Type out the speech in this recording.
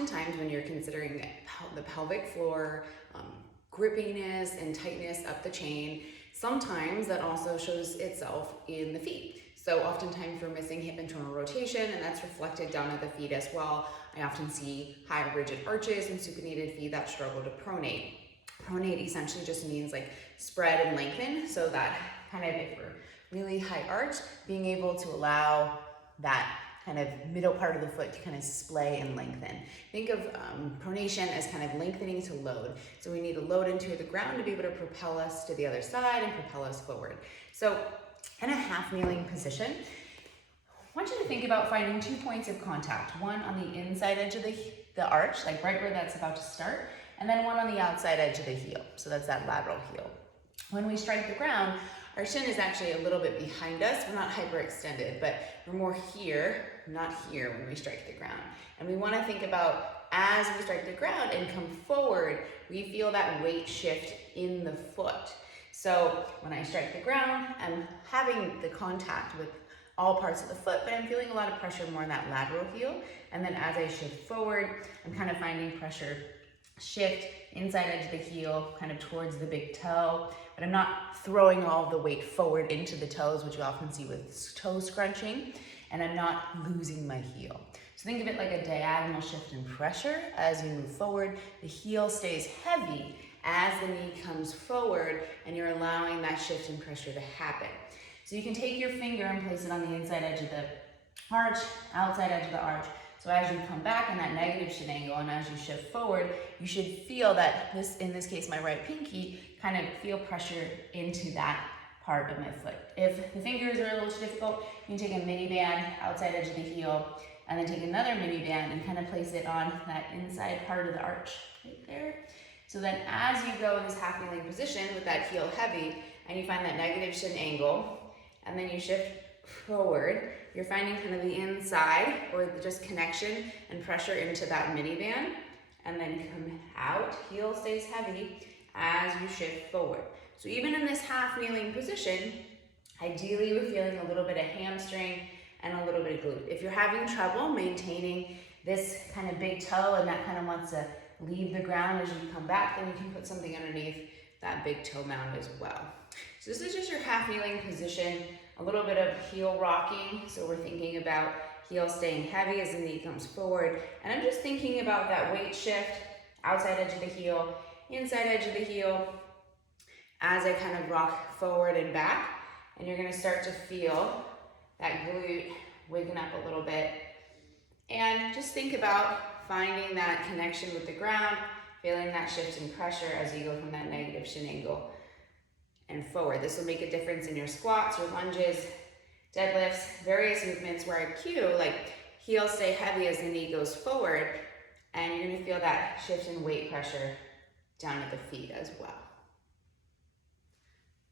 oftentimes when you're considering the pelvic floor, grippiness and tightness up the chain, sometimes that also shows itself in the feet. So oftentimes we're missing hip internal rotation, and that's reflected down at the feet as well. I often see high rigid arches and supinated feet that struggle to pronate. Pronate essentially just means like spread and lengthen, so that kind of, if we're really high arch, being able to allow that kind of middle part of the foot to kind of splay and lengthen. Think of pronation as kind of lengthening to load. So we need to load into the ground to be able to propel us to the other side and propel us forward. So in a half kneeling position, I want you to think about finding 2 points of contact, one on the inside edge of the arch, like right where that's about to start, and then one on the outside edge of the heel. So that's that lateral heel. When we strike the ground, our shin is actually a little bit behind us. We're not hyperextended, but we're more here, not here when we strike the ground. And we want to think about, as we strike the ground and come forward, we feel that weight shift in the foot. So when I strike the ground, I'm having the contact with all parts of the foot, but I'm feeling a lot of pressure more in that lateral heel. And then as I shift forward, I'm kind of finding pressure shift inside edge of the heel, kind of towards the big toe, but I'm not throwing all the weight forward into the toes, which you often see with toe scrunching, and I'm not losing my heel. So think of it like a diagonal shift in pressure as you move forward. The heel stays heavy as the knee comes forward, and you're allowing that shift in pressure to happen. So you can take your finger and place it on the inside edge of the arch, outside edge of the arch. So as you come back in that negative shin angle and as you shift forward, you should feel that this, in this case, my right pinky, kind of feel pressure into that part of my foot. If the fingers are a little too difficult, you can take a mini band outside edge of the heel and then take another mini band and kind of place it on that inside part of the arch right there. So then as you go in this half kneeling position with that heel heavy and you find that negative shin angle and then you shift forward, you're finding kind of the inside or just connection and pressure into that mini band, and then come out, heel stays heavy as you shift forward. So even in this half kneeling position, ideally we're feeling a little bit of hamstring and a little bit of glute. If you're having trouble maintaining this kind of big toe and that kind of wants to leave the ground as you come back, then you can put something underneath that big toe mound as well. So this is just your half kneeling position, a little bit of heel rocking. So we're thinking about heel staying heavy as the knee comes forward. And I'm just thinking about that weight shift, outside edge of the heel, inside edge of the heel, as I kind of rock forward and back. And you're gonna start to feel that glute waking up a little bit. And just think about finding that connection with the ground, feeling that shift in pressure as you go from that negative shin angle and forward. This will make a difference in your squats, your lunges, deadlifts, various movements where I cue, like heel stay heavy as the knee goes forward, and you're gonna feel that shift in weight pressure down at the feet as well.